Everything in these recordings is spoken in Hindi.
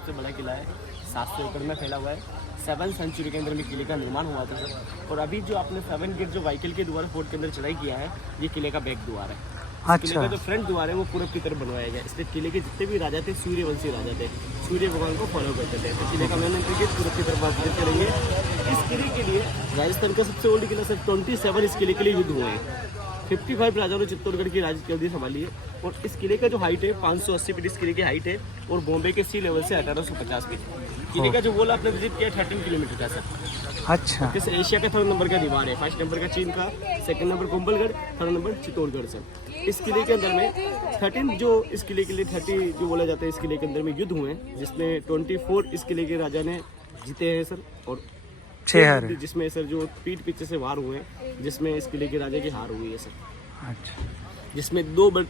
सबसे बड़ा किला है, 700 एकड़ में फैला हुआ है। 7th सेंचुरी के अंदर में किले का निर्माण हुआ था सर। और अभी जो आपने 7 गेट जो व्हीकल के द्वारा फोर्ट के अंदर चढ़ाई किया है, ये किले का बैक द्वार है। किले का जो फ्रंट द्वार है वो पूरब की तरफ बनवाया गया। इसलिए किले के जितने भी राजा थे सूर्यवंशी राजा थे, सूर्य भगवान को फॉलो करते थे। तो किले का मेन एंट्री गेट पूरब की तरफ आप विजिट करेंगे। इस किले के लिए राजस्थान का सबसे ओल्ड किला सर 27 इस किले के लिए युद्ध हुए हैं। 55 राजाओं ने चित्तौड़गढ़ की राजगद्दी संभाली है। और इस किले का जो हाइट है 580 फीट इस किले की हाइट है। और बॉम्बे के सी लेवल से 1850 फीट। किले का जो वॉल आपने विजिट किया 13 किलोमीटर का सर। अच्छा, जैसे एशिया का 3rd नंबर का दीवार है। 1st नंबर का चीन का, 2nd number Kumbhalgarh, 3rd number Chittorgarh sir. इस किले के अंदर में 13 जो इस किले के लिए 30 जो बोला जाता है इस किले के अंदर में युद्ध हुए हैं, जिसमें 24 इस किले के राजा ने जीते हैं सर। और 6 जिसमें सर जो पीठ पीछे से वार हुए हैं, जिसमें इस किले के राजा की हार हुई है सर। अच्छा, जिसमें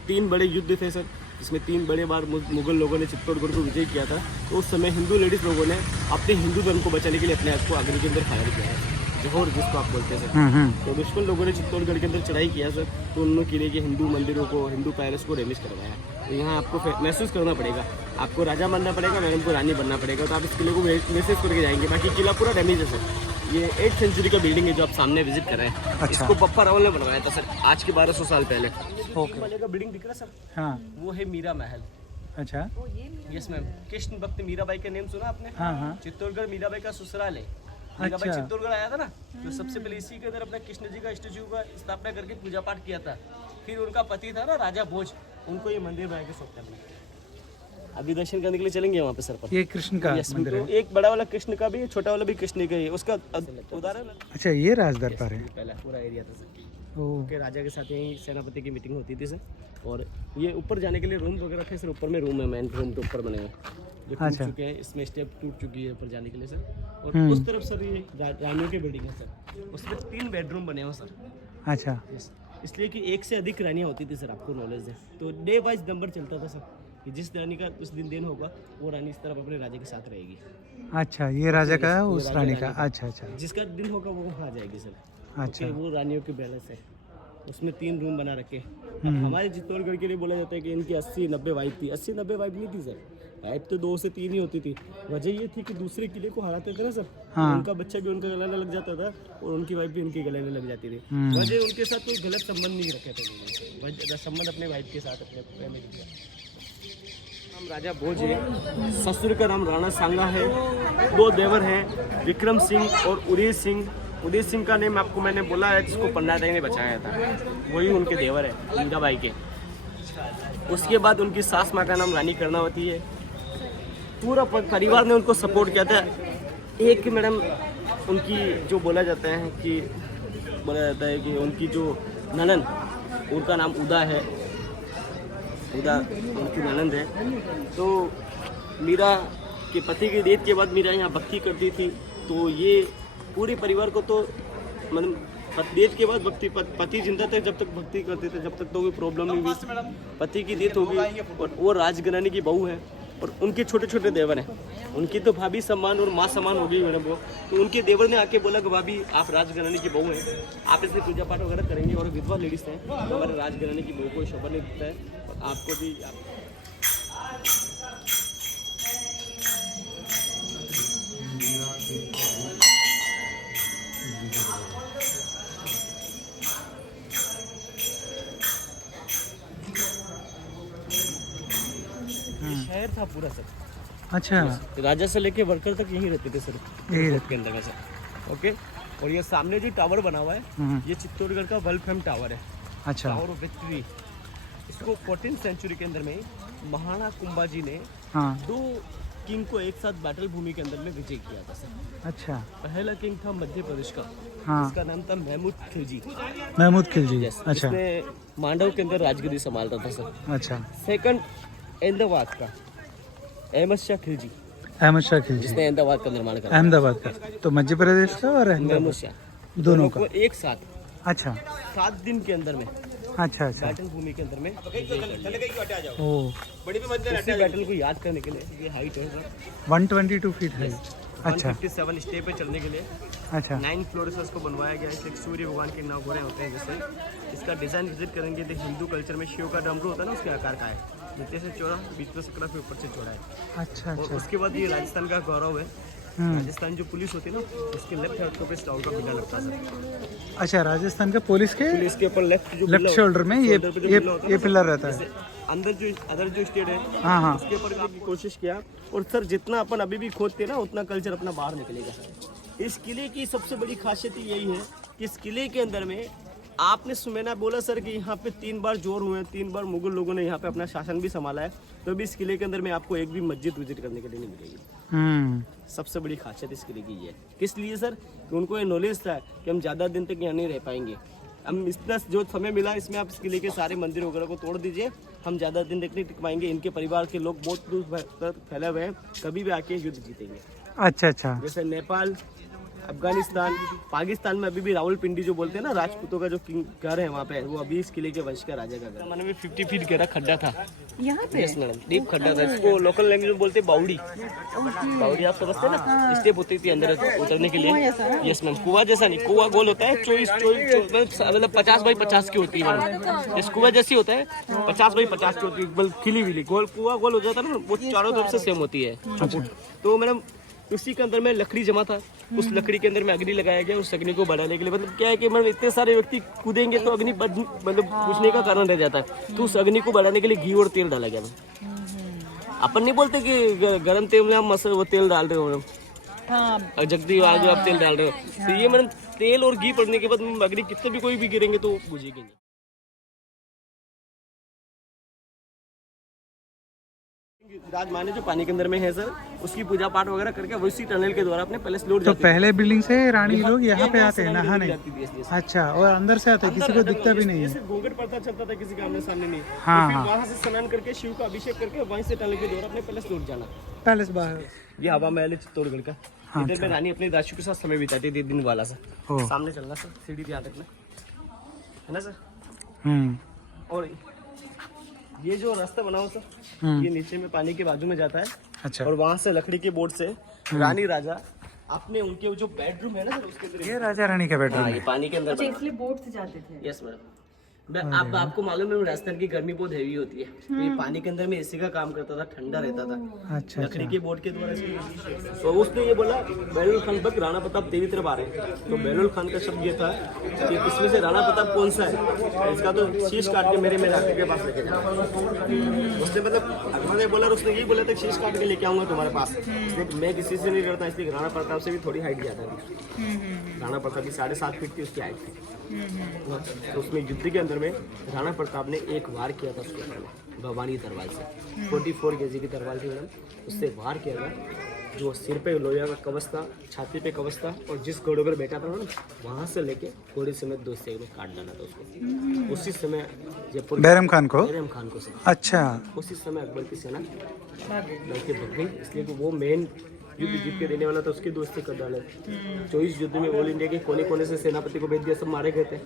3 बड़े युद्ध थे सर, जिसमें 3 बड़े बार मुगल लोगों ने चित्तौड़गढ़ को विजय किया था। तो उस समय हिंदू लेडीज लोगों ने अपने हिंदू धर्म को बचाने के लिए अपने आप को अग्नि के अंदर फायर किया है, जोहर जिसको आप बोलते हैं सर। तो दुश्मन लोगों ने चित्तौड़गढ़ के अंदर चढ़ाई किया सर। तो उन्होंने किले के हिंदू मंदिरों को, हिंदू पैलेस को डैमेज करवाया। तो यहाँ आपको महसूस करना पड़ेगा, आपको राजा बनना पड़ेगा, मैडम को रानी बनना पड़ेगा। तो आप इस किले को महसूस करके जाएंगे। बाकी किला पूरा डैमेज है सर। ये 8th सेंचुरी का बिल्डिंग है जो आप सामने विजिट कर रहे हैं। अच्छा। इसको पप्पा रावल ने बनवाया था सर, आज के 1200 साल पहले। ओके। वाले का बिल्डिंग दिख रहा है सर, हाँ, वो है मीरा महल। अच्छा, यस मैम। कृष्ण भक्त मीराबाई का नेम सुना आपने? हाँ हाँ, चित्तौड़गढ़ मीराबाई का ससुराल है। मीराबाई अच्छा। चित्तौड़गढ़ आया था ना, तो सबसे पहले इसी के अंदर अपना कृष्ण जी का स्टेचू का स्थापना करके पूजा पाठ किया था। फिर उनका पति था ना राजा भोज, उनको ये मंदिर बना के सौंपा था। अभी दर्शन करने के लिए चलेंगे वहाँ पे सर पर। ये कृष्ण का यस, मंदिर तो है। एक बड़ा वाला कृष्ण का भी है, छोटा वाला भी कृष्ण का ही है। उसका उदाहरण अच्छा, ये राज दरबार है। पहला पूरा एरिया था सर ओ, के राजा के साथ यहीं सेनापति की मीटिंग होती थी सर। और ये ऊपर जाने के लिए रूम वगैरह रखे सर। ऊपर में रूम है, मेन रूम तो ऊपर बने हुए जो टूट अच्छा। चुके हैं। इसमें स्टेप टूट चुकी है ऊपर जाने के लिए सर। और उस तरफ सर ये रानियों की बिल्डिंग है सर। उसमें 3 बेडरूम बने हुए सर। अच्छा, यस, इसलिए कि 1 से अधिक रानियाँ होती थी सर, आपको नॉलेज है। तो डे वाइज नंबर चलता था सर कि जिस रानी का उस दिन होगा वो रानी इस तरफ अपने राजा के साथ रहेगी। अच्छा, ये राजा का है, ये उस राजा रानी का। रानी का। अच्छा अच्छा जिसका दिन होगा वो वहाँ आ जाएगी सर। अच्छा, ओके, वो रानियों की बैलेंस है। उसमें 3 रूम बना रखे। अब हमारे चित्तौड़गढ़ के लिए बोला जाता है कि इनकी 80-90 वाइफ थी। 80-90 वाइफ नहीं थी सर, वाइफ तो 2 से 3 ही होती थी। वजह ये थी कि दूसरे किले को हराते थे ना सर, हाँ। उनका बच्चा भी उनका गलाने लग जाता था और उनकी वाइफ भी उनके गलाने लग जाती थी। वजह उनके साथ कोई गलत संबंध नहीं रखे थे, वजह संबंध अपने वाइफ के साथ अपने फैमिली के साथ। नाम राजा भोज है, ससुर का नाम राणा सांगा है। 2 देवर हैं, विक्रम सिंह और उदय सिंह। उदय सिंह का नेम आपको मैंने बोला है, जिसको पन्नादाई ने बचाया था, वही उनके देवर है मीराबाई के। उसके बाद उनकी सास माँ का नाम रानी कर्णावती है। पूरा परिवार ने उनको सपोर्ट किया था। एक मैडम उनकी जो बोला जाता है कि उनकी जो ननन, उनका नाम उदा है। उदा उनकी ननंद है। तो मीरा के पति की डेथ के बाद मीरा यहाँ भक्ति करती थी। तो ये पूरे परिवार को तो मतलब डेथ के बाद पति जिंदा थे जब तक भक्ति करते थे, जब तक तो कोई प्रॉब्लम नहीं हुई। पति की डेथ हो गई और वो राजघराने की बहू है। और उनके छोटे छोटे देवर हैं, उनकी तो भाभी सम्मान और माँ सम्मान हो गई मैडम वो। तो उनके देवर ने आके बोला कि भाभी आप राजघराने की बहू हैं, आप इसमें पूजा पाठ वगैरह करेंगे। और विधवा लेडीज हैं, तो हमारे राजघराने की बहू को शोभा नहीं देता है। और आपको भी शहर था पूरा सर। अच्छा, राजा से लेके वर्कर तक यहीं रहते थे सर, यही फोर्ट के अंदर का सर। ओके, और ये सामने जो टावर बना हुआ है, ये चित्तौड़गढ़ का वर्ल्ड फेम टावर है, अच्छा, टावर ऑफ विक्ट्री। इसको 14th सेंचुरी के अंदर में महाराणा कुंभाजी ने हाँ, 2 किंग को एक साथ बैटल भूमि के अंदर में विजय किया था सर। अच्छा, पहला किंग था मध्य प्रदेश का, हाँ, इसका नाम था महमूद खिलजी। महमूद खिलजी। यस, अच्छा इसने मांडव के अंदर राजगद्दी संभालता था सर। अच्छा, सेकंड अहमदाबाद का अहमद शाह खिलजी, अहमद शाह खिलजी, जिसने अहमदाबाद का निर्माण करा। अहमदाबाद का। तो मध्य प्रदेश का और महमूद अहमदाबाद शाह दोनों का। को एक साथ अच्छा 7 दिन के अंदर में अच्छा अच्छा, बैटल भूमि के अंदर में ओ, उसी बैटल को याद करने के लिए ये हाइट है सर 122 फीट है। अच्छा 157 स्टेप पे चढ़ने के लिए अच्छा, 9 फ्लोर से उसको बनवाया गया है। इसलिए सूर्य भगवान के 9 घोड़े होते हैं। जैसे इसका डिज़ाइन विजिट करेंगे तो हिंदू कल्चर में शिव का डमरू होता है ना, उसके आकार का है। नीचे से चौड़ा, बीच में सकड़ा, फिर ऊपर से चौड़ा है। अच्छा और अच्छा। उसके बाद ये राजस्थान का गौरव है। राजस्थान जो पुलिस होती है ना, उसके लेफ्ट हाथ पे स्टार का बिल्ला लगता है। अच्छा, राजस्थान का पुलिस के पुलिस के ऊपर लेफ्ट शोल्डर में ये पिलर रहता है। अंदर जो अदर जो स्टेट है, हाँ हाँ। उसके ऊपर की कोशिश किया। और सर जितना अपन अभी भी खोदते ना, उतना कल्चर अपना बाहर निकलेगा सर। इस किले की सबसे बड़ी खासियत यही है कि इस किले के अंदर में आपने मैंने बोला सर कि यहाँ पे 3 बार जोर हुए हैं, 3 बार मुगल लोगों ने यहाँ पे अपना शासन भी संभाला है। तो भी इस किले के अंदर में आपको एक भी मस्जिद विजिट करने के लिए नहीं मिलेगी। सबसे बड़ी खासियत इस किले की ये है। किस लिए सर? कि उनको ये नॉलेज था कि हम ज़्यादा दिन तक यहाँ नहीं रह पाएंगे। हम इतना जो समय मिला, इसमें आप इस किले के सारे मंदिर वगैरह को तोड़ दीजिए, हम ज़्यादा दिन तक नहीं टिक पाएंगे। इनके परिवार के लोग बहुत दूर तक फैले हुए हैं, कभी भी आके युद्ध जीतेंगे। अच्छा अच्छा। जैसे नेपाल, अफगानिस्तान, पाकिस्तान में अभी भी रावलपिंडी जो बोलते हैं ना, राजपूतों का जो घर है वहाँ पे, वो अभी इस किले के वंश का राजा का घर। मैंने भी 50 फीट गहरा खड्डा था यहाँ पे। यस मैडम, डीप खड्डा था। इसको लोकल लैंग्वेज में बोलते हैं बाउडी। बाउडी आप समझते हैं ना, स्टेप होती थी अंदर उतरने के लिए। यस मैम, कुआं जैसा नहीं, कुआं गोल होता है, 24 मतलब 50 बाई 50 की होती है मैडम। इस कुआं जैसी होता है, 50 बाई 50 की होती है, खिली विली गोल कुआं गोल हो जाता है ना, वो चारों तरफ से सेम होती है। तो मैडम उसी के अंदर में लकड़ी जमा था, उस लकड़ी के अंदर में अग्नि लगाया गया, उस अग्नि को बढ़ाने के लिए। मतलब क्या है कि मतलब इतने सारे व्यक्ति कूदेंगे तो अग्नि मतलब बुझने का कारण रह जाता है। तो उस अग्नि को बढ़ाने के लिए घी और तेल डाला गया। अपन नहीं बोलते कि गर्म तेल में हम वो तेल डाल रहे हो, और जगती आज आप तेल डाल रहे हो। तो ये मैडम तेल और घी पड़ने के बाद अग्नि कितने भी कोई भी गिरेंगे तो बुझेगी नहीं। राजमाने जो पानी के अंदर में है सर, उसकी पूजा पाठ वगैरह करके उसी टनल के द्वारा अपने पैलेस लौट तो जाते पहले बिल्डिंग से रानी लोग यहाँ पे आते हैं हैं। नहाने? अच्छा, और अंदर से आते हैं, किसी को दिखता भी नहीं है? जैसे घूंघट पड़ता चलता था, किसी का आमने सामने नहीं। हाँ, तो फिर हाँ। वहाँ से स्नान करके शिव का अभिषेक करके वहीं से टनल के द्वारा अपने पैलेस लौट जाना। पैलेस बाहर। ये हवा महल है चित्तौड़गढ़ का। हाँ, इधर में रानी अपने दासियों के साथ समय बिताती थी दिन वाला सर। हो। सामने चलना सर, सीढ़ी ध्यान रखना है ना सर। और ये जो रास्ता बना हो सर, ये नीचे में पानी के बाजू में जाता है। अच्छा। और वहाँ से लकड़ी के बोर्ड से रानी राजा अपने उनके जो बेडरूम है ना सर, उसके अंदर ये राजा रानी का बेडरूम हाँ, है। ये पानी के अंदर बना। इसलिए बोट से जाते थे। Yes madam. आपको मालूम है राजस्थान की गर्मी बहुत हैवी होती है, तो ये पानी के अंदर में एसी का काम करता था, ठंडा रहता था। अच्छा लकड़ी के बोर्ड के द्वारा। तो उसने ये बोला बेलुल खान तक राणा प्रताप तेरी तरफ आ रहे हैं। तो बेलुल खान का शब्द ये था कि इसमें से राणा प्रताप कौन सा है, इसका तो शीश काट के मेरे आके के पास लेके जाओ। उसने मतलब अकबर ने बोला, उसने यही बोला था शीश काट के लेके आऊंगा तुम्हारे पास। मैं किसी से नहीं डरता, इसलिए राणा प्रताप से भी थोड़ी हाइट ज्यादा थी। राणा प्रताप की 7.5 फीट की उसकी हाइट थी। तो उसमें युद्ध के अंदर में राणा प्रताप ने एक वार किया था उसके ऊपर में, भवानी तलवार से। 44 केजी की तलवार थी मैडम, उससे वार किया था। जो सिर पे लोया का कवच था, छाती पे कवच था, और जिस घोड़े पर बैठा था ना, वहाँ से लेके घोड़े समेत 2 सेकंड में काट डाला था उसको। उसी समय जयपुर बैरम खान को। बैरम खान को से अच्छा। उसी समय अकबर की सेना लड़के भग गई, इसलिए कि वो मेन युद्ध जीत के देने वाला था, उसकी दोस्ती कर डाले। 24 युद्ध में ऑल इंडिया के कोने कोने से सेनापति को भेज दिया, सब मारे गए थे।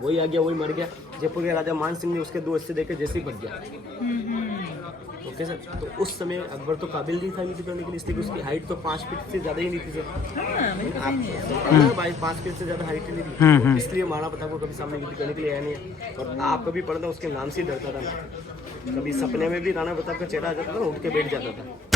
वही आ गया, वही मर गया। जयपुर के राजा मान सिंह ने उसके 2 हिस्से देकर जैसे ही भग गया। Okay sir. तो उस समय अकबर तो काबिल नहीं था युद्ध करने के लिए, इसलिए कि उसकी हाइट तो 5 फीट से ज्यादा ही नहीं थी सर। भाई 5 फीट से ज्यादा हाइट नहीं थी, इसलिए महाराणा प्रताप को कभी सामने युद्ध करने के लिए आया नहीं। और आप कभी पढ़ना, उसके नाम से डरता था ना। कभी सपने में भी राणा प्रताप का चेहरा आ जाता था, उठ के बैठ जाता था।